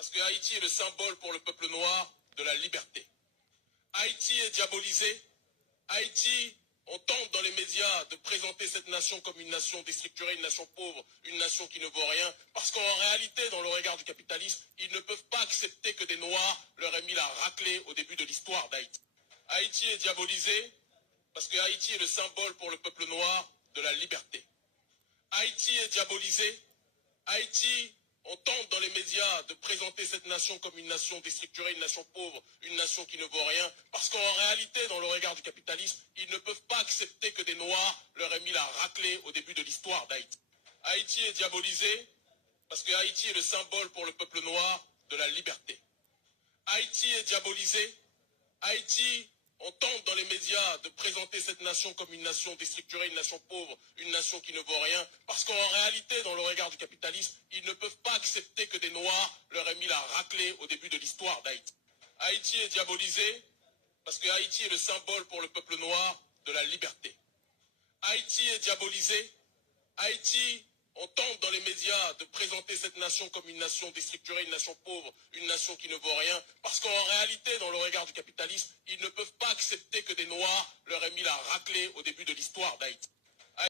Parce que Haïti est le symbole pour le peuple noir de la liberté. Haïti est diabolisé. Haïti, on tente dans les médias de présenter cette nation comme une nation déstructurée, une nation pauvre, une nation qui ne vaut rien. Parce qu'en réalité, dans le regard du capitalisme, ils ne peuvent pas accepter que des Noirs leur aient mis la raclée au début de l'histoire d'Haïti. Haïti est diabolisé parce que Haïti est le symbole pour le peuple noir de la liberté. Haïti est diabolisé. Haïti, on tente dans les médias de présenter cette nation comme une nation déstructurée, une nation pauvre, une nation qui ne vaut rien. Parce qu'en réalité, dans le regard du capitalisme, ils ne peuvent pas accepter que des Noirs leur aient mis la raclée au début de l'histoire d'Haïti. Haïti est diabolisé parce que Haïti est le symbole pour le peuple noir de la liberté. Haïti est diabolisé. Haïti, on tente dans les médias de présenter cette nation comme une nation déstructurée, une nation pauvre, une nation qui ne vaut rien. Parce qu'en réalité, dans le regard du capitalisme, ils ne peuvent pas accepter que des Noirs leur aient mis la raclée au début de l'histoire d'Haïti. Haïti est diabolisé parce que Haïti est le symbole pour le peuple noir de la liberté. Haïti est diabolisé. Haïti, on tente dans les médias de présenter cette nation comme une nation déstructurée, une nation pauvre, une nation qui ne vaut rien. Parce qu'en réalité, dans le regard du capitalisme, ils ne peuvent pas accepter que des Noirs leur aient mis la raclée au début de l'histoire d'Haïti.